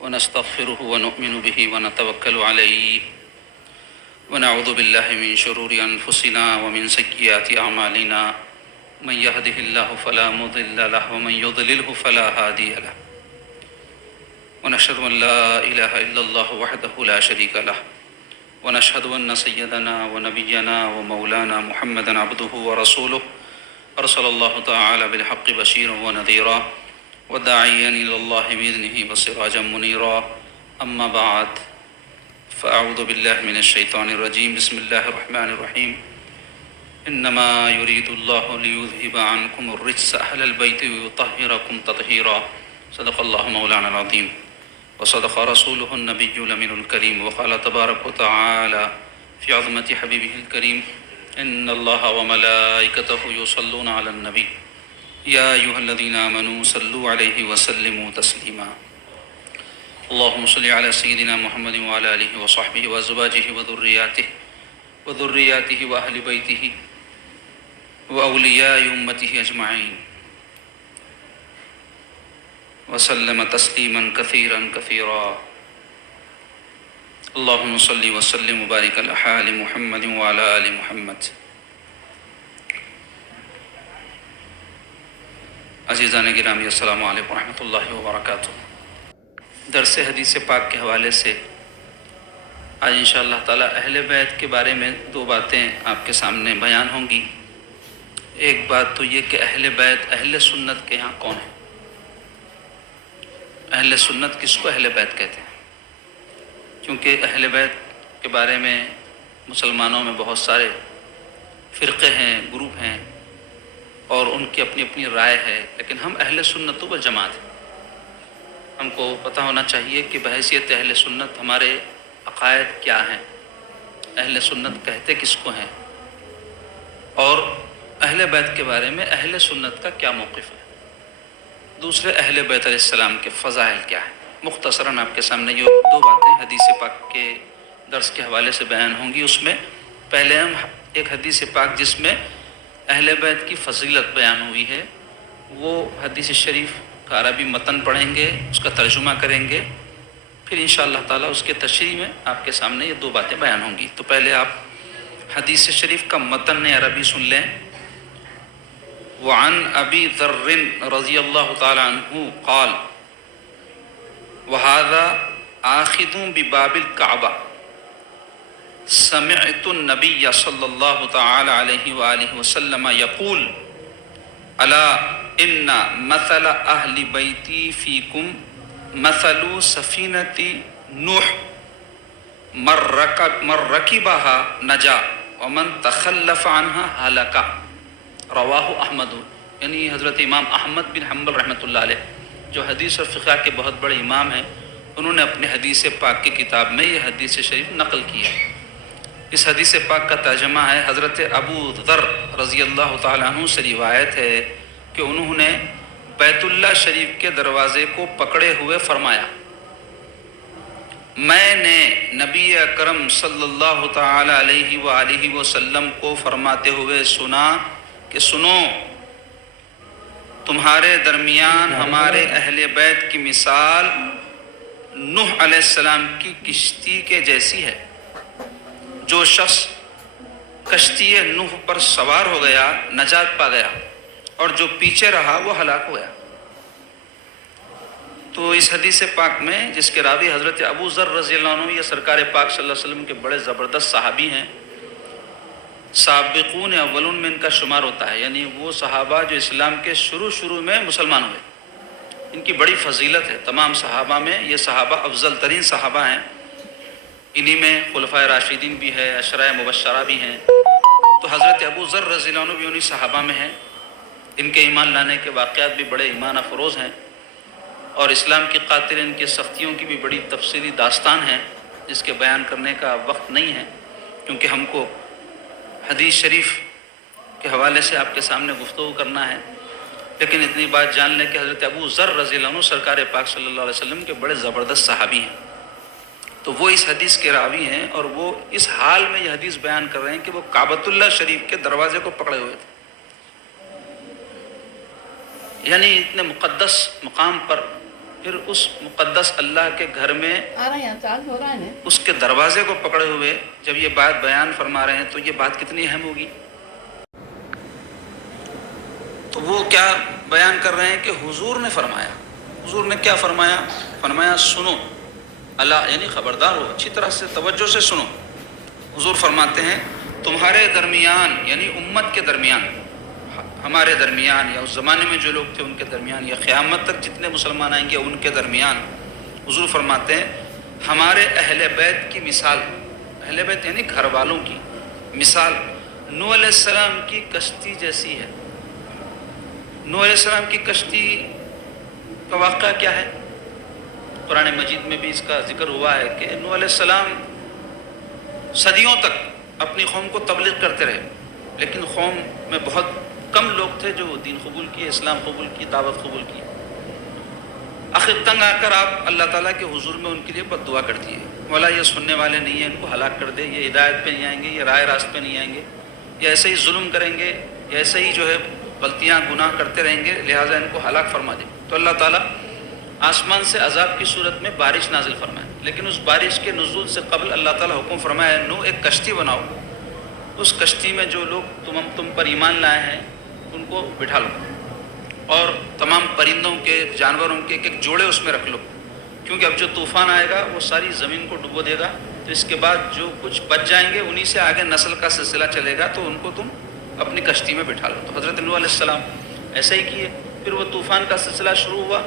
ونستغفره ونؤمن به ونتوكل عليه ونعوذ بالله من شرور أنفسنا ومن سيئات أعمالنا من يهده الله فلا مضل له ومن يضلله فلا هادي له ونشهد أن لا إله إلا الله وحده لا شريك له ونشهد أن سيدنا ونبينا ومولانا محمدا عبده ورسوله أرسل الله تعالى بالحق بشيرا ونذيرا وداعيا إلى الله بإذنه وسراجا منيرا أما بعد فأعوذ بالله من الشيطان الرجيم بسم الله الرحمن الرحيم إنما يريد الله ليذهب عنكم الرجس أهل البيت ويطهركم تطهيرا صدق الله مولانا العظيم وصدق رسوله النبي الأمين الكريم وقال تبارك وتعالى في عظمة حبيبه الكريم إن الله وملائكته يصلون على النبي يا أيها الذين آمنوا صلوا عليه وسلموا تسليما اللهم صل على سيدنا محمد وعلى آله وصحبه وأزواجه وذرياته وأهل بيته وأولياء أمته أجمعين وسلم تسليما كثيرا كثيرا اللهم صل وسلم وبارك على آل محمد وعلى آل محمد. عزیزان گرامی السلام علیکم ورحمۃ اللہ وبرکاتہ. درس حدیث پاک کے حوالے سے آج انشاءاللہ تعالی اہل بیت کے بارے میں دو باتیں آپ کے سامنے بیان ہوں گی. ایک بات تو یہ کہ اہل بیت اہل سنت کے ہاں کون ہیں. اہل سنت کس کو اہل بیت کہتے ہیں؟ کیونکہ اہل بیت کے بارے میں مسلمانوں میں بہت سارے فرقے ہیں، گروپ ہیں اور ان کی اپنی اپنی رائے ہے، لیکن ہم اہل سنت و جماعت ہیں. ہم کو پتہ ہونا چاہیے کہ بحیثیت اہل سنت ہمارے عقائد کیا ہیں، اہل سنت کہتے کس کو ہیں، اور اہل بیت کے بارے میں اہل سنت کا کیا موقف ہے. دوسرے اہل بیت علیہ السلام کے فضائل کیا ہیں. مختصراً آپ کے سامنے یہ دو باتیں حدیث پاک کے درس کے حوالے سے بیان ہوں گی. اس میں پہلے ہم ایک حدیث پاک جس میں اہل بیت کی فضیلت بیان ہوئی ہے وہ حدیث شریف کا عربی متن پڑھیں گے، اس کا ترجمہ کریں گے، پھر انشاءاللہ تعالیٰ اس کے تشریح میں آپ کے سامنے یہ دو باتیں بیان ہوں گی. تو پہلے آپ حدیث شریف کا متن عربی سن لیں. وعن ابی ذر رضی اللہ تعالی عنہ قال وهذا آخذ بباب الكعبہ سمعت النبی صلی اللہ تعالی علیہ وآلہ وسلم یقول الا ان مثل اہل بیتی فیکم مثل سفینۃ نوح من رکبها نجا ومن تخلف عنها ہلک. رواہ احمد. یعنی حضرت امام احمد بن حنبل رحمۃ اللہ علیہ جو حدیث اور فقہ کے بہت بڑے امام ہیں، انہوں نے اپنے حدیث پاک کی کتاب میں یہ حدیث شریف نقل کی ہے. اس حدیث پاک کا ترجمہ ہے حضرت ابو ذر رضی اللہ تعالیٰ عنہ سے روایت ہے کہ انہوں نے بیت اللہ شریف کے دروازے کو پکڑے ہوئے فرمایا میں نے نبی اکرم صلی اللہ تعالی علیہ وآلہ وسلم کو فرماتے ہوئے سنا کہ سنو، تمہارے درمیان ہمارے اہل بیت کی مثال نوح علیہ السلام کی کشتی کے جیسی ہے. جو شخص کشتی نوح پر سوار ہو گیا نجات پا گیا، اور جو پیچھے رہا وہ ہلاک ہو گیا. تو اس حدیث پاک میں جس کے راوی حضرت ابو ذر رضی اللہ عنہ یہ سرکار پاک صلی اللہ علیہ وسلم کے بڑے زبردست صحابی ہیں، سابقون اولون میں ان کا شمار ہوتا ہے. یعنی وہ صحابہ جو اسلام کے شروع میں مسلمان ہوئے، ان کی بڑی فضیلت ہے. تمام صحابہ میں یہ صحابہ افضل ترین صحابہ ہیں. انہی میں خلفائے راشدین بھی ہے، عشرہ مبشرہ بھی ہیں. تو حضرت ابو ذر رضی اللہ عنہ بھی انہی صحابہ میں ہیں. ان کے ایمان لانے کے واقعات بھی بڑے ایمان افروز ہیں، اور اسلام کی خاطر ان کی سختیوں کی بھی بڑی تفصیلی داستان ہے جس کے بیان کرنے کا وقت نہیں ہے، کیونکہ ہم کو حدیث شریف کے حوالے سے آپ کے سامنے گفتگو کرنا ہے. لیکن اتنی بات جان لیں کہ حضرت ابو ذر رضی اللہ عنہ سرکار پاک صلی اللہ علیہ وسلم کے بڑے زبردست صحابی ہیں. تو وہ اس حدیث کے راوی ہیں، اور وہ اس حال میں یہ حدیث بیان کر رہے ہیں کہ وہ کعبۃ اللہ شریف کے دروازے کو پکڑے ہوئے تھے. یعنی اتنے مقدس مقام پر پھر اس مقدس اللہ کے گھر میں آ رہا ہے یہاں چارج ہو رہا ہے نا. اس کے دروازے کو پکڑے ہوئے جب یہ بات بیان فرما رہے ہیں تو یہ بات کتنی اہم ہوگی. تو وہ کیا بیان کر رہے ہیں کہ حضور نے فرمایا. حضور نے کیا فرمایا؟ فرمایا سنو اللہ، یعنی خبردار ہو، اچھی طرح سے توجہ سے سنو. حضور فرماتے ہیں تمہارے درمیان، یعنی امت کے درمیان، ہمارے درمیان یا اس زمانے میں جو لوگ تھے ان کے درمیان، یا قیامت تک جتنے مسلمان آئیں گے ان کے درمیان، حضور فرماتے ہیں ہمارے اہل بیت کی مثال، اہل بیت یعنی گھر والوں کی مثال نوح علیہ السلام کی کشتی جیسی ہے. نوح علیہ السلام کی کشتی کا واقعہ کیا ہے؟ قرآن مجید میں بھی اس کا ذکر ہوا ہے کہ نوح علیہ السلام صدیوں تک اپنی قوم کو تبلیغ کرتے رہے، لیکن قوم میں بہت کم لوگ تھے جو دین قبول کیے، اسلام قبول کی، دعوت قبول کی. آخر تنگ آ کر آپ اللہ تعالیٰ کے حضور میں ان کے لیے بد دعا کر دیے، مولا یہ سننے والے نہیں ہیں، ان کو ہلاک کر دے، یہ ہدایت پہ نہیں آئیں گے، یہ رائے راست پہ نہیں آئیں گے، یہ ایسے ہی ظلم کریں گے، یہ ایسے ہی جو ہے غلطیاں گناہ کرتے رہیں گے، لہٰذا ان کو ہلاک فرما دے. تو اللہ تعالیٰ آسمان سے عذاب کی صورت میں بارش نازل فرمائے، لیکن اس بارش کے نزول سے قبل اللہ تعالیٰ حکم فرمایا نو ایک کشتی بناؤ، اس کشتی میں جو لوگ تم پر ایمان لائے ہیں ان کو بٹھا لو، اور تمام پرندوں کے، جانوروں کے ایک ایک جوڑے اس میں رکھ لو، کیونکہ اب جو طوفان آئے گا وہ ساری زمین کو ڈبو دے گا. تو اس کے بعد جو کچھ بچ جائیں گے انہی سے آگے نسل کا سلسلہ چلے گا، تو ان کو تم اپنی کشتی میں بٹھا لو. تو حضرت نوح علیہ السلام ایسا ہی کیے. پھر وہ طوفان کا سلسلہ شروع ہوا،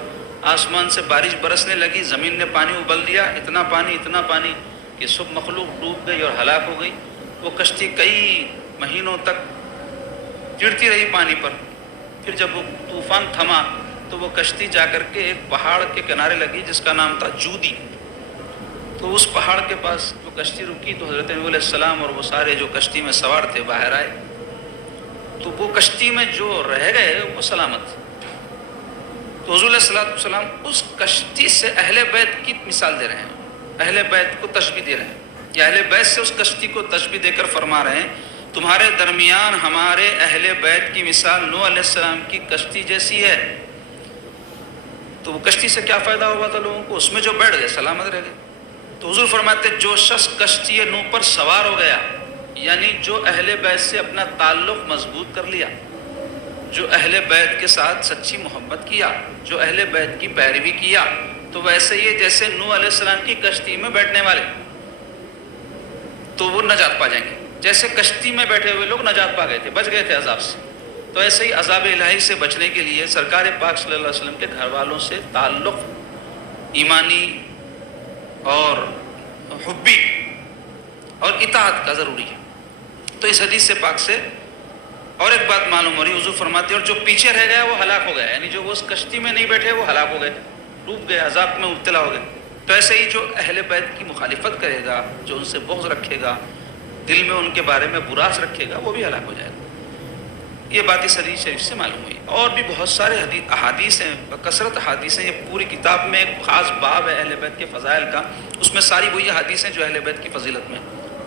آسمان سے بارش برسنے لگی، زمین نے پانی ابل دیا، اتنا پانی کہ سب مخلوق ڈوب گئی اور ہلاک ہو گئی. وہ کشتی کئی مہینوں تک چڑتی رہی پانی پر. پھر جب وہ طوفان تھما تو وہ کشتی جا کر کے ایک پہاڑ کے کنارے لگی جس کا نام تھا جودی. تو اس پہاڑ کے پاس وہ کشتی رکی تو حضرت نوح علیہ السلام اور وہ سارے جو کشتی میں سوار تھے باہر آئے. تو وہ کشتی میں جو رہ گئے وہ سلامت. تو حضور علیہ السلام اس کشتی سے اہل بیت کی مثال دے رہے ہیں، اہل بیت کو تشبیہ دے رہے ہیں، یا اہل بیت سے اس کشتی کو تشبیہ دے کر فرما رہے ہیں تمہارے درمیان ہمارے اہل بیت کی مثال نوح علیہ السلام کی کشتی جیسی ہے. تو وہ کشتی سے کیا فائدہ ہوا تھا لوگوں کو؟ اس میں جو بیٹھ گئے سلامت رہ گئے. تو حضور فرماتے جو شخص کشتی نوح پر سوار ہو گیا، یعنی جو اہل بیت سے اپنا تعلق مضبوط کر لیا، جو اہل بیت کے ساتھ سچی محبت کیا، جو اہل بیت کی پیروی کیا، تو ویسے ہی جیسے نوح علیہ السلام کی کشتی میں بیٹھنے والے تو وہ نجات پا جائیں گے. جیسے کشتی میں بیٹھے ہوئے لوگ نجات پا گئے تھے، بچ گئے تھے عذاب سے، تو ایسے ہی عذاب الہی سے بچنے کے لیے سرکار پاک صلی اللہ علیہ وسلم کے گھر والوں سے تعلق ایمانی اور حبی اور اطاعت کا ضروری ہے. تو اس حدیث سے پاک سے اور ایک بات معلوم ہو رہی، حضور فرماتے ہیں اور جو پیچھے رہ گیا وہ ہلاک ہو گیا، یعنی جو وہ اس کشتی میں نہیں بیٹھے وہ ہلاک ہو گئے، ڈوب گئے، عذاب میں مبتلا ہو گئے. تو ایسے ہی جو اہل بیت کی مخالفت کرے گا، جو ان سے بغض رکھے گا، دل میں ان کے بارے میں براس رکھے گا، وہ بھی ہلاک ہو جائے گا. یہ بات اس حدیث شریف سے معلوم ہوئی. اور بھی بہت سارے احادیث ہیں، کثرت احادیث ہیں. یہ پوری کتاب میں ایک خاص باب ہے اہل بیت کے فضائل کا، اس میں ساری وہی احادیث ہیں جو اہل بیت کی فضیلت میں.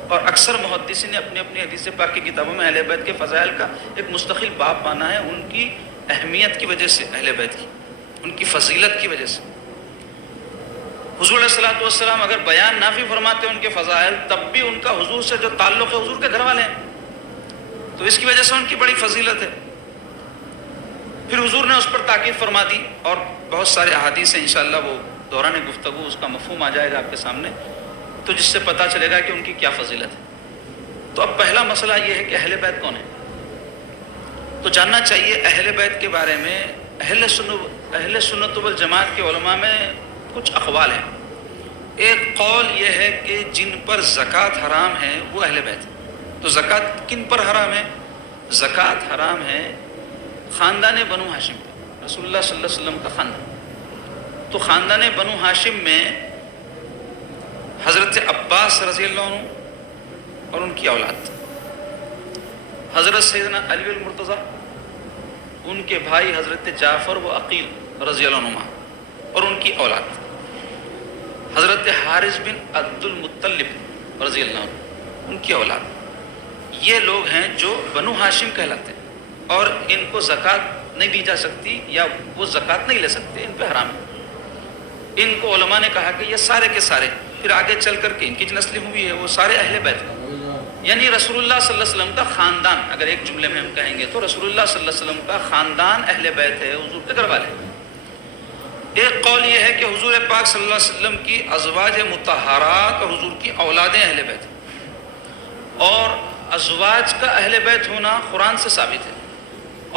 اور اکثر محدثین نے اپنی اپنی حدیث پاک کی کتابوں میں اہل بیت کے فضائل کا ایک مستقل باب مانا ہے، ان کی اہمیت کی وجہ سے، اہل بیت کی ان کی فضیلت کی وجہ سے. حضور علیہ الصلوۃ والسلام اگر بیان نہ بھی فرماتے ان کے فضائل، تب بھی ان کا حضور سے جو تعلق ہے حضور کے گھر والے ہیں، تو اس کی وجہ سے ان کی بڑی فضیلت ہے. پھر حضور نے اس پر تاکید فرما دی اور بہت سارے احادیث ہیں، انشاءاللہ وہ دوران گفتگو اس کا مفہوم آ جائے گا آپ کے سامنے، تو جس سے پتہ چلے گا کہ ان کی کیا فضیلت ہے. تو اب پہلا مسئلہ یہ ہے کہ اہل بیت کون ہے. تو جاننا چاہیے اہل بیت کے بارے میں. اہل سنت والجماعت کے علماء میں کچھ اقوال ہیں. ایک قول یہ ہے کہ جن پر زکوٰۃ حرام ہے وہ اہل بیت ہے. تو زکوٰۃ کن پر حرام ہے؟ زکوٰۃ حرام ہے خاندان بنو ہاشم پر، رسول اللہ صلی اللہ علیہ وسلم کا خاندان. تو خاندان بنو ہاشم میں حضرت عباس رضی اللہ عنہ اور ان کی اولاد، حضرت سیدنا علی المرتضیٰ، ان کے بھائی حضرت جعفر و عقیل رضی اللہ عنہ اور ان کی اولاد، حضرت حارث بن عبد المطلب رضی اللہ عنہ ان کی اولاد. یہ لوگ ہیں جو بنو ہاشم کہلاتے ہیں اور ان کو زکوٰۃ نہیں دی جا سکتی یا وہ زکوٰۃ نہیں لے سکتے، ان پہ حرام ہے. ان کو علماء نے کہا کہ یہ سارے کے سارے پھر آگے چل کر کے ان کی جو نسلیں ہوئی ہے وہ سارے اہل بیت ہیں، یعنی رسول اللہ صلی اللہ علیہ وسلم کا خاندان، اگر ایک جملے میں ہم کہیں گے تو رسول اللہ صلی اللہ علیہ وسلم کا خاندان اہل بیت ہے، حضور کے گھر والے۔ ایک قول یہ ہے کہ حضور پاک صلی اللہ علیہ وسلم کی ازواج مطہرات اور حضور کی اولادیں اہل بیت ہیں، اور ازواج کا اہل بیت ہونا قرآن سے ثابت ہے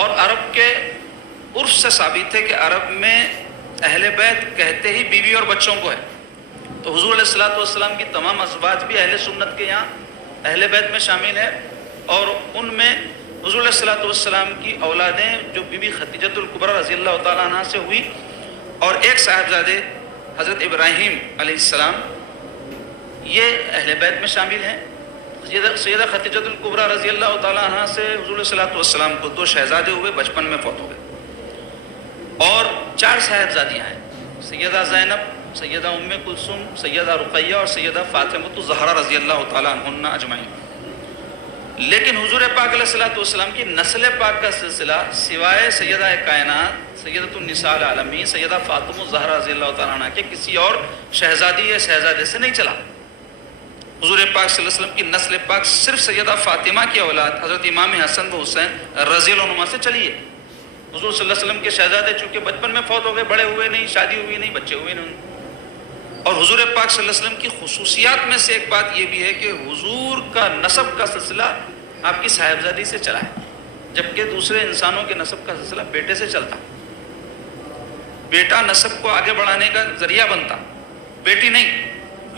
اور عرب کے عرف سے ثابت ہے کہ عرب میں اہل بیت کہتے ہی بیوی اور بچوں کو ہے، تو حضور علیہ الصلوۃ والسلام کی تمام ازواج بھی اہل سنت کے یہاں اہل بیت میں شامل ہے، اور ان میں حضور علیہ الصلوۃ والسلام کی اولادیں جو بی بی خدیجۃ الکبریٰ رضی اللہ تعالیٰ عنہ سے ہوئی، اور ایک صاحبزادے حضرت ابراہیم علیہ السلام، یہ اہل بیت میں شامل ہیں۔ سیدہ خدیجۃ الکبریٰ رضی اللہ تعالیٰ عنہ سے حضور علیہ الصلوۃ والسلام کو 2 شہزادے ہوئے، بچپن میں فوت ہو گئے، اور 4 صاحبزادیاں ہیں، سیدہ زینب، سیدہ ام کلثوم، سیدہ رقیہ اور سیدہ فاطمہ الزہرا رضی اللہ تعالیٰ عنہن اجمعین۔ لیکن حضور پاک علیہ الصلوۃ والسلام کی نسل پاک کا سلسلہ سوائے سیدہ کائنات سیدۃ النساء العالمین سیدہ فاطمہ الزہرا رضی اللہ تعالیٰ عنہ کے کسی اور شہزادی یا شہزادے سے نہیں چلا۔ حضور پاک صلی اللہ علیہ وسلم کی نسل پاک صرف سیدہ فاطمہ کی اولاد حضرت امام حسن و حسین رضی اللہ عنہما سے چلی ہے۔ حضور صلی اللہ علیہ وسلم کے شہزادے چونکہ بچپن میں فوت ہو گئے، بڑے ہوئے نہیں، شادی ہوئی نہیں، بچے ہوئے نہیں۔ اور حضور پاک صلی اللہ علیہ وسلم کی خصوصیات میں سے ایک بات یہ بھی ہے کہ حضور کا نسب کا سلسلہ آپ کی صاحبزادی سے چلا ہے، جبکہ دوسرے انسانوں کے نسب کا سلسلہ بیٹے سے چلتا۔ بیٹا نسب کو آگے بڑھانے کا ذریعہ بنتا، بیٹی نہیں۔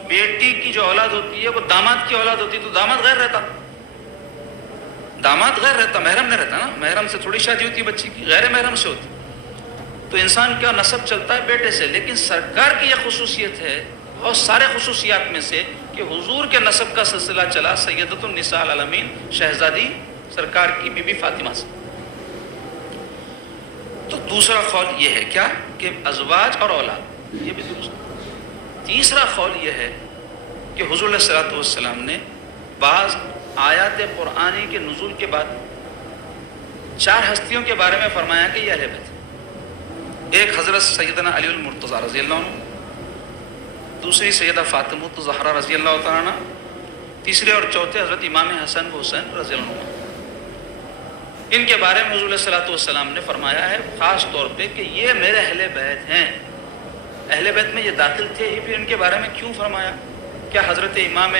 بیٹی کی جو اولاد ہوتی ہے وہ داماد کی اولاد ہوتی، تو داماد غیر رہتا، داماد غیر رہتا، محرم نہیں رہتا نا، محرم سے تھوڑی شادی ہوتی ہے بچی کی، غیر محرم سے ہوتی۔ تو انسان کا نسب چلتا ہے بیٹے سے، لیکن سرکار کی یہ خصوصیت ہے اور سارے خصوصیات میں سے کہ حضور کے نسب کا سلسلہ چلا سیدۃ النساء العالمین شہزادی سرکار کی بی بی فاطمہ سے۔ تو دوسرا قول یہ ہے کیا کہ ازواج اور اولاد، یہ بھی درست۔ تیسرا قول یہ ہے کہ حضور علیہ الصلوۃ والسلام نے بعض آیات قرآنی کے نزول کے بعد 4 ہستیوں کے بارے میں فرمایا کہ یہ اہل بیت ہیں۔ ایک حضرت سیدنا علی المرتضیٰ رضی اللہ عنہ، دوسری سیدہ فاطمہ الزہرا رضی اللہ تعالیٰ عنہ، تیسرے اور چوتھے حضرت امام حسن و حسین رضی اللہ عنہ۔ ان کے بارے میں حضور علیہ الصلوۃ والسلام نے فرمایا ہے خاص طور پہ کہ یہ میرے اہل بیت ہیں۔ اہل بیت میں یہ داخل تھے ہی، پھر ان کے بارے میں کیوں فرمایا؟ کیا حضرت امام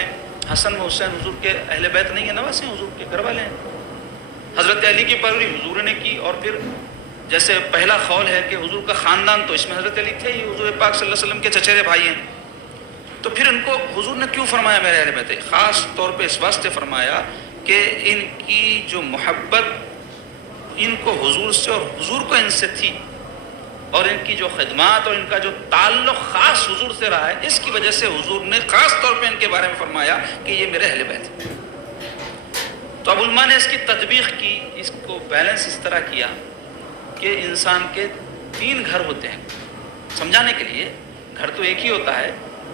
حسن و حسین حضور کے اہل بیت نہیں ہیں، نواسی حضور کے گھر والے ہیں؟ حضرت علی کی پروری حضور نے کی، اور پھر جیسے پہلا قول ہے کہ حضور کا خاندان، تو اس میں حضرت علی تھے ہی، حضور پاک صلی اللہ علیہ وسلم کے چچیرے بھائی ہیں، تو پھر ان کو حضور نے کیوں فرمایا میرے اہل بیت ہے؟ خاص طور پہ اس واسطے فرمایا کہ ان کی جو محبت ان کو حضور سے اور حضور کو ان سے تھی، اور ان کی جو خدمات اور ان کا جو تعلق خاص حضور سے رہا ہے، اس کی وجہ سے حضور نے خاص طور پہ ان کے بارے میں فرمایا کہ یہ میرے اہل بیت ہیں۔ تو ابو علماء نے اس کی تطبیق کی، اس کو بیلنس اس طرح کیا کہ انسان کے 3 گھر ہوتے ہیں۔ سمجھانے کے لیے گھر تو ایک ہی ہوتا ہے،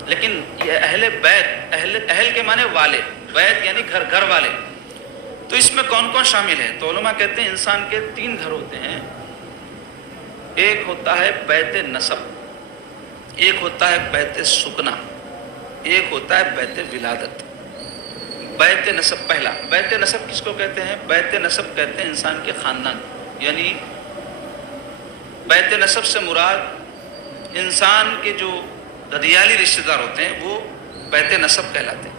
لیکن یہ اہل بیت، اہل کے معنی والے، بیت یعنی گھر، گھر والے۔ تو اس میں کون کون شامل ہے؟ تو علماء کہتے ہیں انسان کے 3 گھر ہوتے ہیں۔ ایک ہوتا ہے بیت نسب، ایک ہوتا ہے بیت سکنا، ایک ہوتا ہے بیت ولادت۔ بیت نسب پہلا، بیت نسب کس کو کہتے ہیں؟ بیت نسب کہتے ہیں انسان کے خاندان، یعنی بیت نسب سے مراد انسان کے جو ددیالی رشتہ دار ہوتے ہیں وہ بیت نسب کہلاتے ہیں۔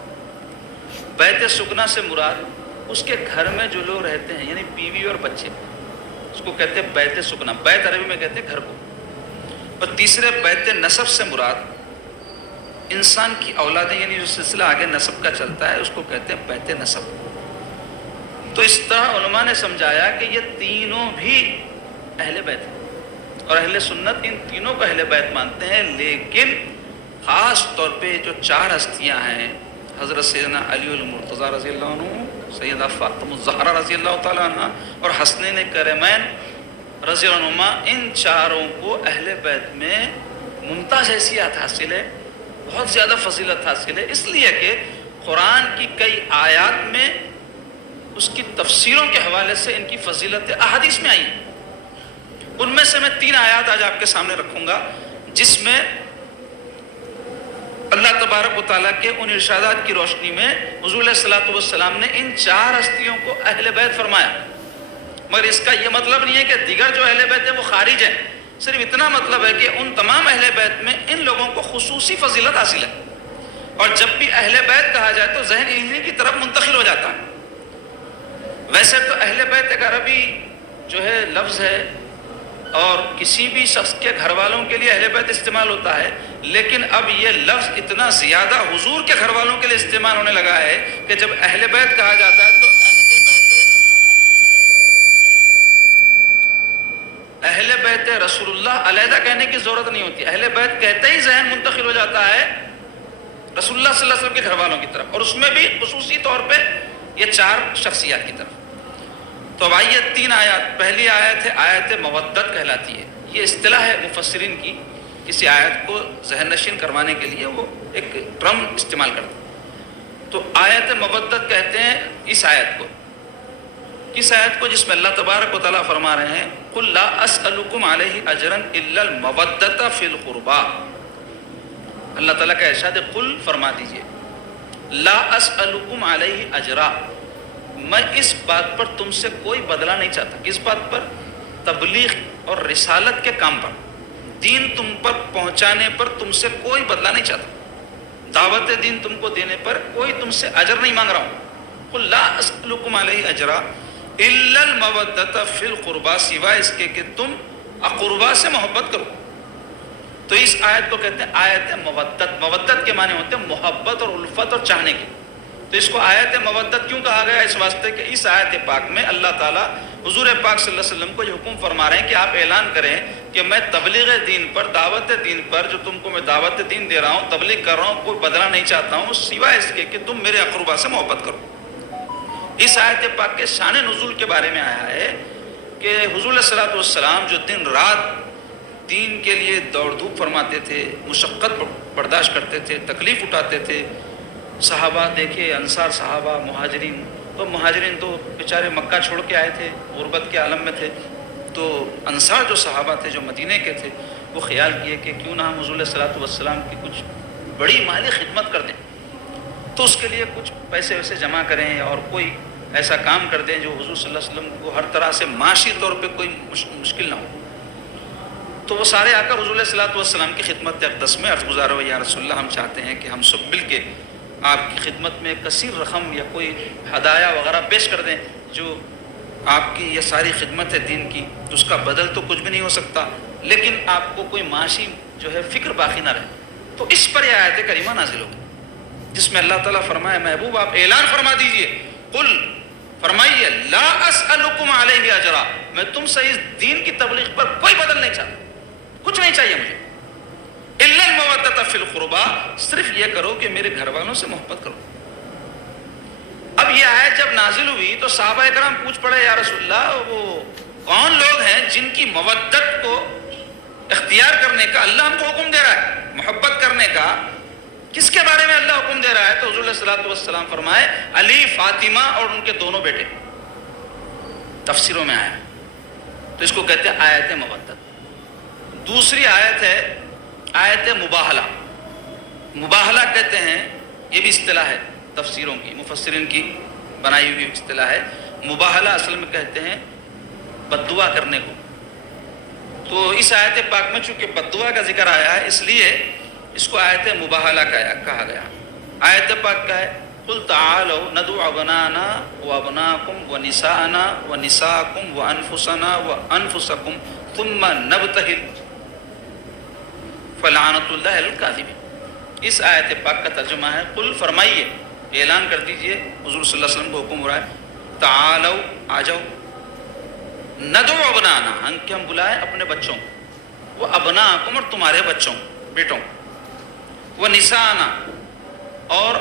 بیت سکنا سے مراد اس کے گھر میں جو لوگ رہتے ہیں، یعنی بیوی اور بچے، اس کو کہتے ہیں بیت سکنا، بیت عربی میں کہتے ہیں گھر کو۔ اور تیسرے بیت نسب سے مراد انسان کی اولادیں، یعنی جو سلسلہ آگے نسب کا چلتا ہے، اس کو کہتے ہیں بیت نسب۔ تو اس طرح علماء نے سمجھایا کہ یہ تینوں بھی اہل بیت ہیں، اور اہل سنت ان تینوں کو اہل بیت مانتے ہیں، لیکن خاص طور پہ جو 4 ہستیاں ہیں، حضرت سیدنا علی المرتضیٰ رضی اللہ عنہ، سیدہ فاطمہ الزہرا رضی اللہ تعالیٰ عنہ اور حسنین کرمین رضی اللہ عنہما، ان چاروں کو اہل بیت میں ممتاز حیثیت حاصل ہے، بہت زیادہ فضیلت حاصل ہے، اس لیے کہ قرآن کی کئی آیات میں اس کی تفسیروں کے حوالے سے ان کی فضیلت احادیث میں آئی ہیں۔ ان میں سے میں 3 آیات آج آپ کے سامنے رکھوں گا، جس میں تبارک و تعالیٰ کے ان ارشادات کی روشنی میں حضور علیہ الصلوۃ والسلام نے ان 4 ہستیوں کو اہل بیت فرمایا. مگر اس کا یہ مطلب نہیں ہے کہ دیگر جو اہل بیت ہیں وہ خارج ہیں. صرف اتنا مطلب ہے کہ ان تمام اہل بیت میں ان لوگوں کو خصوصی فضیلت حاصل ہے. اور جب بھی اہل بیت کہا جائے تو ذہن انہی کی طرف منتقل ہو جاتا ہے. ویسے تو اہل بیت ایک عربی جو ہے لفظ ہے اور کسی بھی شخص کے گھر والوں کے لیے اہل بیت استعمال ہوتا ہے، لیکن اب یہ لفظ اتنا زیادہ حضور کے گھر والوں کے لیے استعمال ہونے لگا ہے کہ جب اہل بیت کہا جاتا ہے تو اہل بیت رسول اللہ علیحدہ کہنے کی ضرورت نہیں ہوتی. اہل بیت کہتے ہی ذہن منتقل ہو جاتا ہے رسول اللہ صلی اللہ علیہ وسلم کے گھر والوں کی طرف، اور اس میں بھی خصوصی طور پہ یہ 4 شخصیات کی طرف. تو اب آئیے 3 آیات. پہلی آیت ہے آیت مودت کہلاتی ہے. یہ اصطلاح ہے مفسرین کی، کسی آیت کو ذہن نشین کروانے کے لیے وہ ایک ٹرم استعمال کرتے ہیں. تو آیت مودت کہتے ہیں اس آیت کو. کس آیت کو؟ جس میں اللہ تبارک و تعالیٰ فرما رہے ہیں قُلْ لَا أَسْأَلُكُمْ عَلَيْهِ أَجْرًا إِلَّا الْمَوَدَّةَ فِي الْقُرْبَى. اللہ تعالیٰ کا ارشاد ہے قل فرما دیجئے لا اسألکم علیہ اجرا، میں اس بات پر تم سے کوئی بدلہ نہیں چاہتا. کس بات پر؟ تبلیغ اور رسالت کے کام پر، دین تم پر پہنچانے پر تم سے کوئی بدلہ نہیں چاہتا. دعوت دین تم کو دینے پر کوئی تم سے اجر نہیں مانگ رہا ہوں. قل لا اسألکم علیہ اجرا الا المودۃ فی القربى، سوائے اس کے کہ تم اقربا سے محبت کرو. تو اس آیت کو کہتے ہیں آیت مودت. مودت کے معنی ہوتے ہیں محبت اور الفت اور چاہنے کی. تو اس کو آیت مودت کیوں کہا گیا؟ اس واسطے کہ اس آیت پاک میں اللہ تعالیٰ حضور پاک صلی اللہ علیہ وسلم کو یہ حکم فرما رہے ہیں کہ آپ اعلان کریں کہ میں تبلیغ دین پر، دعوت دین پر، جو تم کو میں دعوت دین دے رہا ہوں، تبلیغ کر رہا ہوں، کوئی بدلہ نہیں چاہتا ہوں سوائے اس کے کہ تم میرے اقربا سے محبت کرو. اس آیت پاک کے شان نزول کے بارے میں آیا ہے کہ حضور علیہ الصلوۃ والسلام جو دن رات دین کے لیے دوڑ دھوپ فرماتے تھے، مشقت برداشت کرتے تھے، تکلیف اٹھاتے تھے. صحابہ دیکھے، انصار صحابہ، مہاجرین. تو مہاجرین تو بیچارے مکہ چھوڑ کے آئے تھے، غربت کے عالم میں تھے. تو انصار جو صحابہ تھے جو مدینے کے تھے، وہ خیال کیے کہ کیوں نہ ہم حضور علیہ الصلوۃ والسلام کی کچھ بڑی مالی خدمت کر دیں. تو اس کے لیے کچھ پیسے ویسے جمع کریں اور کوئی ایسا کام کر دیں جو حضور صلی اللہ علیہ وسلم کو ہر طرح سے معاشی طور پہ کوئی مشکل نہ ہو. تو وہ سارے آ کر حضور علیہ الصلوۃ والسلام کی خدمت اقدس میں عرض گزار ہو یا رسول اللہ، ہم چاہتے ہیں کہ ہم سب مل کے آپ کی خدمت میں کثیر رقم یا کوئی ہدایہ وغیرہ پیش کر دیں. جو آپ کی یہ ساری خدمت ہے دین کی، تو اس کا بدل تو کچھ بھی نہیں ہو سکتا، لیکن آپ کو کوئی معاشی جو ہے فکر باقی نہ رہے. تو اس پر یہ آیت کریمہ نازل ہوگی جس میں اللہ تعالیٰ فرمائے محبوب آپ اعلان فرما دیجئے، قل فرمائیے لا اسألکم علیہ اجرا، میں تم سے اس دین کی تبلیغ پر کوئی بدل نہیں چاہتا، کچھ نہیں چاہیے مجھے. الا المودۃ فی القربى، صرف یہ کرو کہ میرے گھر والوں سے محبت کرو. اب یہ آیت جب نازل ہوئی تو صحابہ کرام پوچھ پڑے یا رسول اللہ وہ کون لوگ ہیں جن کی مودت کو اختیار کرنے کا اللہ ہم کو حکم دے رہا ہے، محبت کرنے کا کس کے بارے میں اللہ حکم دے رہا ہے؟ تو حضور علیہ الصلوۃ والسلام فرمائے علی، فاطمہ اور ان کے دونوں بیٹے. تفسیروں میں آیا. تو اس کو کہتے ہیں آیت مودت. دوسری آیت ہے آیت مباہلہ. مباہلہ کہتے ہیں، یہ بھی اصطلاح ہے تفسیروں کی، مفسرین کی بنائی ہوئی اصطلاح ہے. مباہلہ اصل میں کہتے ہیں بد دعا کرنے کو. تو اس آیت پاک میں چونکہ بد دعا کا ذکر آیا ہے اس لیے اس کو آیت مباہلہ کہا گیا. آیت پاک کا ہے قل تعالوا ندعو ابناءنا وابناءکم ونساءنا ونساءکم وانفسنا وانفسکم ثم نبتہل فلعنۃ اللہ علی الکاذبین. اس آیت پاک کا ترجمہ ہے قل فرمائیے، اعلان کر دیجئے، حضور صلی اللہ علیہ وسلم کو حکم ہو رہا ہے تعالوا آ جاؤ، ندعو ابناءنا، ہم بلائیں اپنے بچوں کو، وہ ابناءکم اور تمہارے بچوں بیٹوں، وہ نساءنا اور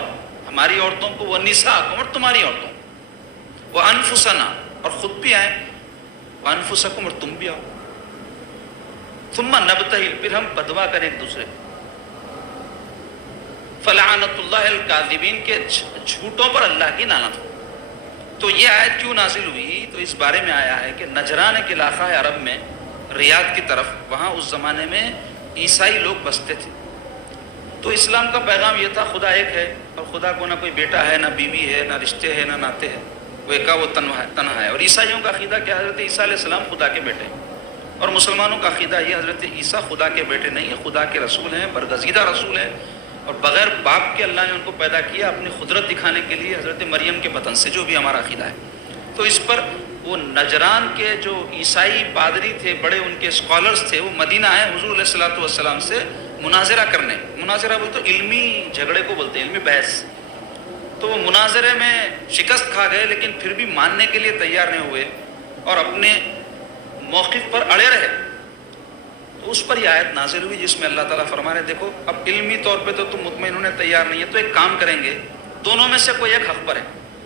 ہماری عورتوں کو، وہ نساءکم اور تمہاری عورتوں، وہ انفسنا اور خود بھی آئیں، وہ انفسکم اور تم بھی آؤ، ثم نبتہل پھر ہم بدوا کریں ایک دوسرے کو، فلعنۃ اللہ الکاذبین کے جھوٹوں پر اللہ کی لعنت ہو. تو یہ آیت کیوں نازل ہوئی؟ تو اس بارے میں آیا ہے کہ نجران کے علاقہ عرب میں ریاض کی طرف، وہاں اس زمانے میں عیسائی لوگ بستے تھے. تو اسلام کا پیغام یہ تھا خدا ایک ہے، اور خدا کو نہ کوئی بیٹا ہے، نہ بیوی ہے، نہ رشتے ہے، نہ ناتے ہیں، وہ ایک وہ تنہا ہے۔ اور عیسائیوں کا عقیدہ کیا؟ حضرت عیسیٰ علیہ السلام خدا کے بیٹے ہیں، اور مسلمانوں کا عقیدہ یہ حضرت عیسیٰ خدا کے بیٹے نہیں ہیں، خدا کے رسول ہیں، برگزیدہ رسول ہیں، اور بغیر باپ کے اللہ نے ان کو پیدا کیا اپنی قدرت دکھانے کے لیے حضرت مریم کے بطن سے، جو بھی ہمارا عقیدہ ہے۔ تو اس پر وہ نجران کے جو عیسائی پادری تھے، بڑے ان کے اسکالرز تھے، وہ مدینہ آئے حضور علیہ الصلوۃ والسلام سے مناظرہ کرنے۔ مناظرہ بولتے تو علمی جھگڑے کو بولتے ہیں، علمی بحث۔ تو وہ مناظرے میں شکست کھا گئے، لیکن پھر بھی ماننے کے لیے تیار نہیں ہوئے اور اپنے موقف پر اڑے رہے۔ تو اس پر یہ آیت نازل ہوئی جس میں اللہ تعالیٰ فرما رہے دیکھو اب علمی طور پہ تو تم مطمئن ہونے تیار نہیں ہے، تو ایک کام کریں گے، دونوں میں سے کوئی ایک حق پر ہے،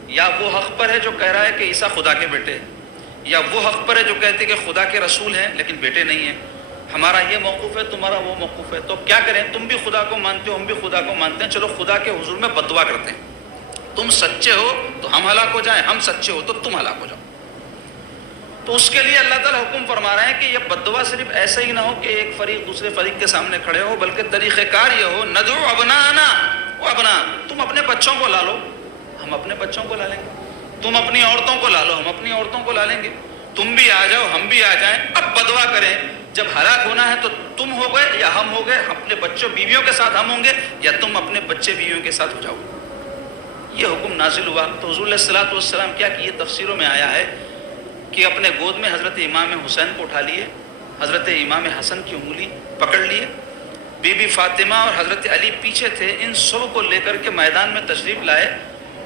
یا وہ حق پر ہے جو کہہ رہا ہے کہ عیسیٰ خدا کے بیٹے ہیں، یا وہ حق پر ہے جو کہتے ہیں کہ خدا کے رسول ہیں لیکن بیٹے نہیں ہیں۔ ہمارا یہ موقف ہے، تمہارا وہ موقف ہے، تو کیا کریں؟ تم بھی خدا کو مانتے ہو، ہم بھی خدا کو مانتے ہیں، چلو خدا کے حضور میں بد دعا کرتے ہیں، تم سچے ہو تو ہم ہلاک ہو جائیں، ہم سچے ہو تو تم ہلاک ہو جاؤ۔ تو اس کے لیے اللہ تعالیٰ حکم فرما رہے ہیں کہ یہ بد دعا صرف ایسا ہی نہ ہو کہ ایک فریق دوسرے فریق کے سامنے کھڑے ہو، بلکہ طریقہ کار یہ ہو ندعو ابناءنا و ابناء، تم اپنے بچوں کو لا لو، ہم اپنے بچوں کو لا لیں گے، تم اپنی عورتوں کو لا لو، ہم اپنی عورتوں کو لا لیں گے، تم بھی آ جاؤ ہم بھی آ جائیں، اب بدوا کریں، جب ہلاک ہونا ہے تو تم ہو گئے یا ہم ہو گئے، اپنے بچوں بیویوں کے ساتھ ہم ہوں گے یا تم اپنے بچے بیویوں کے ساتھ ہو جاؤ۔ یہ حکم نازل ہوا تو حضور علیہ الصلوۃ والسلام کیا کہ یہ تفسیروں میں آیا ہے کہ اپنے گود میں حضرت امام حسین کو اٹھا لیے، حضرت امام حسن کی انگلی پکڑ لیے، بی بی فاطمہ اور حضرت علی پیچھے تھے، ان سب کو لے کر کے میدان میں تشریف لائے۔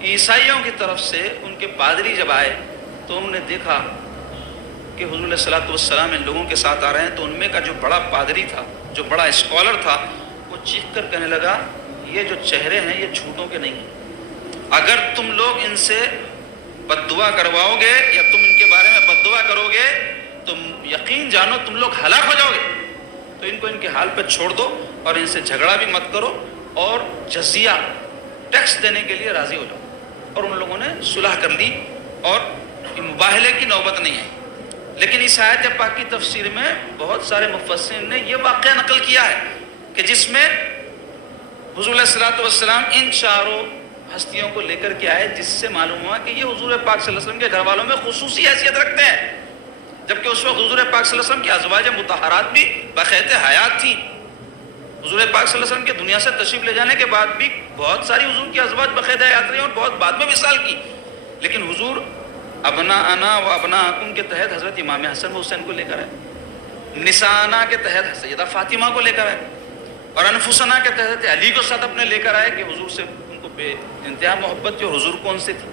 عیسائیوں کی طرف سے ان کے پادری جب آئے تو انہوں نے دیکھا کہ حضور علیہ الصلوۃ والسلام ان لوگوں کے ساتھ آ رہے ہیں، تو ان میں کا جو بڑا پادری تھا، جو بڑا اسکالر تھا، وہ چیخ کر کہنے لگا یہ جو چہرے ہیں یہ جھوٹوں کے نہیں ہیں، اگر تم لوگ ان سے بد دعا کرواؤ گے یا تم ان کے بارے میں بد دعا کرو گے تو یقین جانو تم لوگ ہلاک ہو جاؤ گے، تو ان کو ان کے حال پہ چھوڑ دو اور ان سے جھگڑا بھی مت کرو اور جزیہ ٹیکس دینے کے لیے راضی ہو جاؤ۔ اور ان لوگوں نے صلح کر لی اور مباہلے کی نوبت نہیں آئی۔ لیکن اس آیت پاک کی تفسیر میں بہت سارے مفسرین نے یہ واقعہ نقل کیا ہے کہ جس میں حضور علیہ الصلوۃ والسلام ان چاروں ہستیوں کو لے کر کے آئے، جس سے معلوم ہوا کہ یہ حضور پاک صلی اللہ علیہ وسلم کے گھر والوں میں خصوصی حیثیت رکھتے ہیں، جبکہ اس وقت حضور پاک صلی اللہ علیہ وسلم کی ازواج مطہرات بھی بقیت حیات تھیں۔ حضور پاک صلی اللہ علیہ وسلم کے دنیا سے تشریف لے جانے کے بعد بھی بہت ساری حضور کی ازواج بقیت حیات رہی اور بہت بعد میں وصال کی، لیکن حضور ابناءنا و ابناءکم کے تحت حضرت امام حسن و حسین کو لے کر آئے، نساءنا کے تحت سیدہ فاطمہ کو لے کر آئے، اور انفسنا کے تحت علی کو ساتھ اپنے لے کر آئے کہ حضور سے ان کو بے انتہا محبت تھی اور حضور کو ان سے تھی۔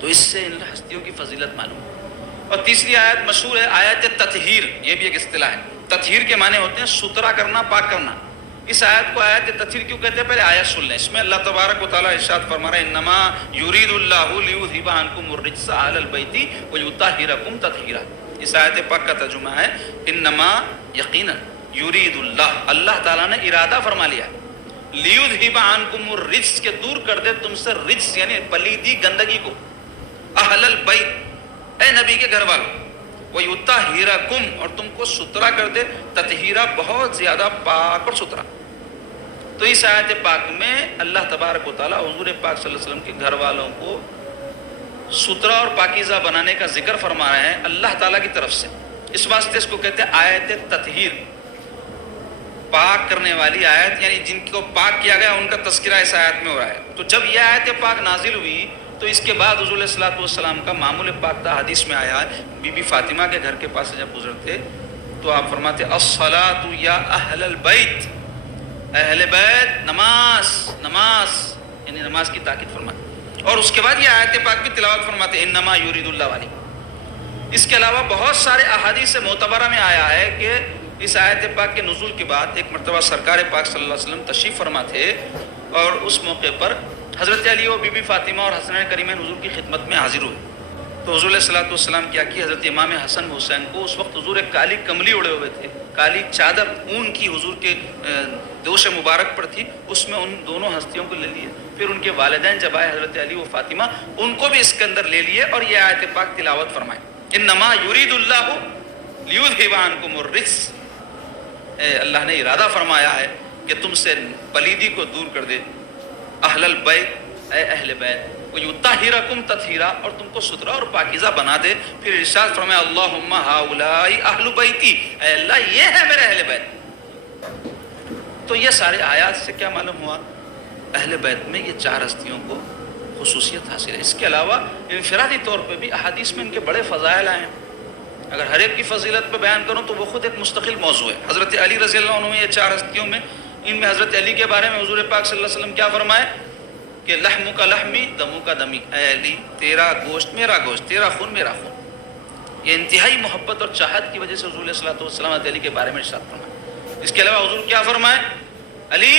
تو اس سے ان ہستیوں کی فضیلت معلوم ہے۔ اور تیسری آیت مشہور ہے آیت تطہیر، یہ بھی ایک اصطلاح ہے۔ تطہیر کے معنی ہوتے ہیں ستھرا کرنا، پاک کرنا۔ اس آیت کو آیت تطہیر کیوں کہتے ہیں؟ پہلے آیت سن لیں۔ اس میں اللہ تبارک و تعالیٰ ارشاد فرما رہا ہے انما یرید اللہ لیذھب عنکم الرجس اہل البیت ویطہرکم تطہیرا۔ اس آیت پاک کا ترجمہ ہے انما یقینا یرید اللہ، اللہ تعالیٰ نے ارادہ فرما لیا لیذھب عنکم الرجس، کہ دور کر دے تم سے رجس یعنی پلیدی، گندگی کو، اہل البیت اے نبی کے گھر والوں، وَيُطَهِّرَكُمْ اور تم کو سترا کر دے، تطہیرہ بہت زیادہ پاک اور سترا۔ تو اس آیت پاک میں اللہ تبارک و تعالیٰ حضور پاک صلی اللہ علیہ وسلم کے گھر والوں کو سترا اور پاکیزہ بنانے کا ذکر فرما رہے ہیں اللہ تعالیٰ کی طرف سے، اس واسطے اس کو کہتے ہیں آیت تطہیر، پاک کرنے والی آیت، یعنی جن کو پاک کیا گیا ان کا تذکرہ اس آیت میں ہو رہا ہے۔ تو جب یہ آیت پاک نازل ہوئی تو اس کے بعد حضور علیہ الصلوۃ والسلام کا معمول پاک تھا، حدیث میں آیا ہے بی بی فاطمہ کے گھر کے پاس سے جب گزرتے تو آپ فرماتے الصلاۃ یا اہل البیت، اہل بیت نماز، نماز یعنی نماز کی تاکید فرماتے، اور اس کے بعد یہ آیت پاک کی تلاوت فرماتے انما یرید اللہ والی۔ اس کے علاوہ بہت سارے احادیث معتبرہ میں آیا ہے کہ اس آیت پاک کے نزول کے بعد ایک مرتبہ سرکار پاک صلی اللہ علیہ وسلم تشریف فرما تھے، اور اس موقع پر حضرت علی و بی بی فاطمہ اور حسنین کریمین حضور کی خدمت میں حاضر ہوئے۔ تو حضور علیہ الصلوۃ والسلام کیا کی، حضرت امام حسن حسین کو اس وقت حضور ایک کالی کملی اڑے ہوئے تھے، کالی چادر اون کی حضور کے دوش مبارک پر تھی، اس میں ان دونوں ہستیوں کو لے لیے۔ پھر ان کے والدین جب آئے حضرت علی و فاطمہ، ان کو بھی اس کے اندر لے لیے اور یہ آیت پاک تلاوت فرمائے انما یرید اللہ لیذھب عنکم الرجس، اللہ نے ارادہ فرمایا ہے کہ تم سے پلیدی کو دور کر دے. اہل البیت، اے اہل بیت، وَيُطَهِّرَكُمْ تَطْهِيرًا، اور تم کو ستھرا اور پاکیزہ بنا دے. پھر ارشاد فرمایا اللہم ہؤلاء اہل بیتی، اے اللہ یہ ہے میرے اہل بیت. تو یہ سارے آیات سے کیا معلوم ہوا؟ اہل بیت میں یہ 4 ہستیوں کو خصوصیت حاصل ہے. اس کے علاوہ انفرادی طور پہ بھی احادیث میں ان کے بڑے فضائل آئے ہیں. اگر ہر ایک کی فضیلت پہ بیان کروں تو وہ خود ایک مستقل موضوع ہے. حضرت علی رضی اللہ عنہ میں یہ 4 ہستیوں میں، ان میں حضرت علی کے بارے میں حضور پاک صلی اللہ علیہ وسلم کیا فرمائے کہ لحم کا لحمی دمو کا دمی، اے علی تیرا گوشت میرا گوشت، تیرا خون میرا خون. یہ انتہائی محبت اور چاہت کی وجہ سے حضور علیہ الصلوۃ والسلام علی کے بارے میں ارشاد فرمائے. اس کے علاوہ حضور کیا فرمائے؟ علی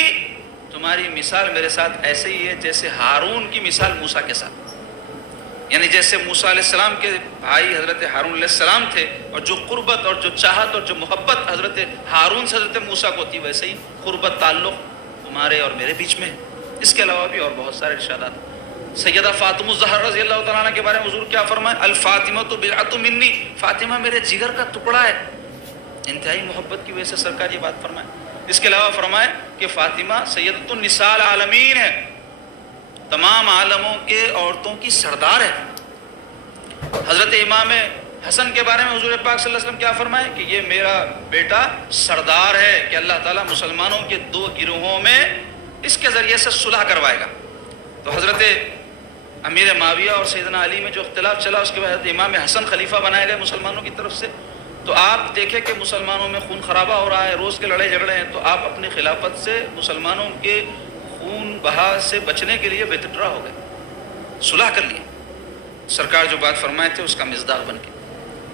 تمہاری مثال میرے ساتھ ایسے ہی ہے جیسے ہارون کی مثال موسیٰ کے ساتھ. یعنی جیسے موسیٰ علیہ السلام کے بھائی حضرت ہارون علیہ السلام تھے، اور جو قربت اور جو چاہت اور جو محبت حضرت ہارون سے حضرت موسیٰ کو تھی، ویسے ہی قربت تعلق تمہارے اور میرے بیچ میں ہے. اس کے علاوہ بھی اور بہت سارے ارشادات. سیدہ فاطمہ الزہرا رضی اللہ تعالیٰ عنہ کے بارے میں حضور کیا فرمائے؟ الفاطمۃ بضعۃ منی، فاطمہ میرے جگر کا ٹکڑا ہے. انتہائی محبت کی وجہ سے سرکار یہ بات فرمائے. اس کے علاوہ فرمائے کہ فاطمہ سیدۃ النساء العالمین ہے، تمام عالموں کے عورتوں کی سردار ہے. حضرت امام حسن کے بارے میں حضور پاک صلی اللہ علیہ وسلم کیا فرمائے کہ یہ میرا بیٹا سردار ہے، کہ اللہ تعالیٰ مسلمانوں کے 2 گروہوں میں اس کے ذریعے سے صلح کروائے گا. تو حضرت امیر معاویہ اور سیدنا علی میں جو اختلاف چلا، اس کے بعد حضرت امام حسن خلیفہ بنائے گئے مسلمانوں کی طرف سے. تو آپ دیکھیں کہ مسلمانوں میں خون خرابہ ہو رہا ہے، روز کے لڑائی جھگڑے ہیں، تو آپ اپنی خلافت سے مسلمانوں کے خون بہا سے بچنے کے لیے وتھڈرا ہو گئے، صلح کر لیے. سرکار جو بات فرمائے تھے اس کا مصداق بن کے.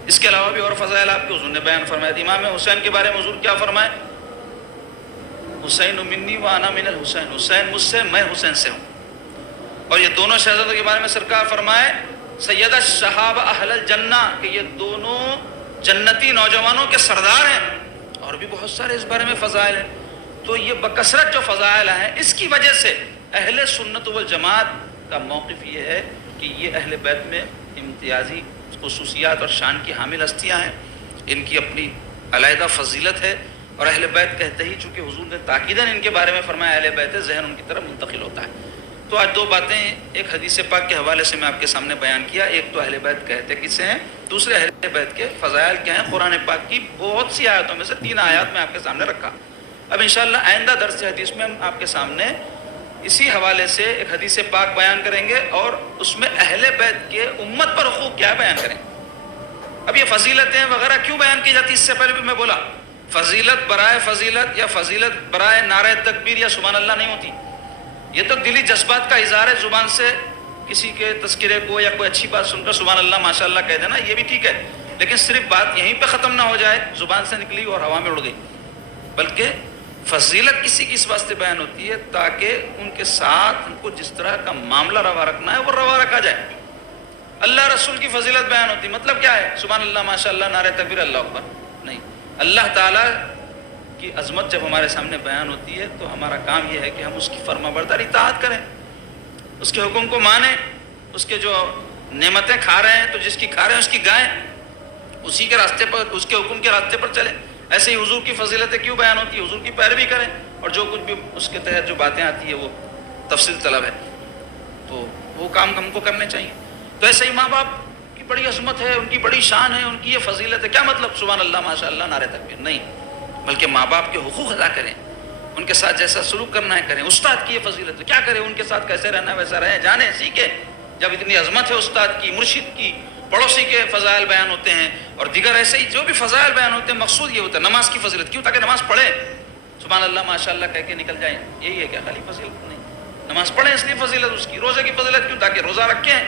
اس کے علاوہ بھی اور فضائل آپ کے حضور نے بیان فرمائے. امام حسین کے بارے میں حضور کیا فرمائے؟ حسین منی و انا من الحسین، حسین مجھ سے میں حسین سے ہوں. اور یہ دونوں شہزادوں کے بارے میں سرکار فرمائے سیدہ شہاب اہل الجنہ، کہ یہ دونوں جنتی نوجوانوں کے سردار ہیں. اور بھی بہت سارے اس بارے میں فضائل ہیں. تو یہ بکثرت جو فضائل ہیں، اس کی وجہ سے اہل سنت والجماعت کا موقف یہ ہے کہ یہ اہل بیت میں امتیازی خصوصیات اور شان کی حامل ہستیاں ہیں. ان کی اپنی علیحدہ فضیلت ہے. اور اہل بیت کہتے ہی چونکہ حضور نے تاکیداً ان کے بارے میں فرمایا اہل بیت، ذہن ان کی طرف منتقل ہوتا ہے. تو آج 2 باتیں ایک حدیث پاک کے حوالے سے میں آپ کے سامنے بیان کیا. ایک تو اہل بیت کہتے کسے ہیں، دوسرے اہل بیت کے فضائل کیا ہیں. قرآن پاک کی بہت سی آیاتوں میں سے 3 آیات میں آپ کے سامنے رکھا. اب انشاءاللہ آئندہ درس حدیث میں ہم آپ کے سامنے اسی حوالے سے ایک حدیث پاک بیان کریں گے، اور اس میں اہل بیت کے امت پر حقوق کیا بیان کریں. اب یہ فضیلتیں وغیرہ کیوں بیان کی جاتی، اس سے پہلے بھی میں بولا فضیلت برائے فضیلت یا فضیلت برائے نعرہ تکبیر یا سبحان اللہ نہیں ہوتی. یہ تو دلی جذبات کا اظہار ہے. زبان سے کسی کے تذکرے کو یا کوئی اچھی بات سن کر سبحان اللہ ماشاء اللہ کہہ دینا، یہ بھی ٹھیک ہے، لیکن صرف بات یہیں پہ ختم نہ ہو جائے، زبان سے نکلی اور ہوا میں اڑ گئی. بلکہ فضیلت کسی کی اس واسطے بیان ہوتی ہے تاکہ ان کے ساتھ ان کو جس طرح کا معاملہ روا رکھنا ہے وہ روا رکھا جائے. اللہ رسول کی فضیلت بیان ہوتی، مطلب کیا ہے؟ سبحان اللہ ماشاء اللہ نعرہ تکبیر اللہ اکبر نہیں. اللہ تعالیٰ کی عظمت جب ہمارے سامنے بیان ہوتی ہے تو ہمارا کام یہ ہے کہ ہم اس کی فرما برداری اطاعت کریں، اس کے حکم کو مانیں. اس کے جو نعمتیں کھا رہے ہیں تو جس کی کھا رہے ہیں اس کی گائیں، اسی کے راستے پر، اس کے حکم کے راستے پر چلیں. ایسے ہی حضور کی فضیلتیں کیوں بیان ہوتی ہے؟ حضور کی پیروی کریں، اور جو کچھ بھی اس کے تحت جو باتیں آتی ہیں وہ تفصیل طلب ہے، تو وہ کام ہم کو کرنے چاہیے. تو ایسے ہی ماں باپ کی بڑی عظمت ہے، ان کی بڑی شان ہے، ان کی یہ فضیلت ہے. کیا مطلب سبحان اللہ ماشاء اللہ نعرہ تکبیر نہیں، بلکہ ماں باپ کے حقوق ادا کریں، ان کے ساتھ جیسا سلوک کرنا ہے کریں. استاد کی یہ فضیلت ہے، کیا کریں؟ ان کے ساتھ کیسے رہنا ہے ویسا رہیں، جانیں، سیکھیں. جب اتنی عظمت ہے استاد کی، مرشد کی، پڑوسی کے فضائل بیان ہوتے ہیں، اور دیگر ایسے ہی جو بھی فضائل بیان ہوتے ہیں، مقصود یہ ہوتا ہے نماز کی فضیلت کیوں؟ تاکہ نماز پڑھیں، سبحان اللہ ماشاء اللہ کہہ کے نکل جائیں. یہی ہے کیا خالی فضیلت؟ نہیں، نماز پڑھیں اس لیے فضیلت اس کی. روزے کی فضیلت کیوں؟ تاکہ روزہ رکھیں.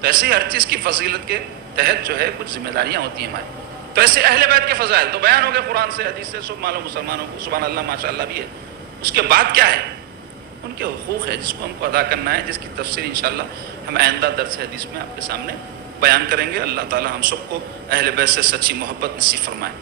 تو ایسے ہی ہر چیز کی فضیلت کے تحت جو ہے کچھ ذمہ داریاں ہوتی ہیں ہماری. تو ایسے اہل بیت کے فضائل تو بیان ہو گئے قرآن سے، حدیث سے، سب معلوم مسلمانوں کو سبحان اللہ ماشاء اللہ بھی ہے. اس کے بعد کیا ہے؟ ان کے حقوق ہے جس کو ہم کو ادا کرنا ہے، جس کی تفسیر انشاءاللہ ہم آئندہ درس حدیث میں آپ کے سامنے بیان کریں گے. اللہ تعالی ہم سب کو اہل بیت سے سچی محبت نصیب فرمائے.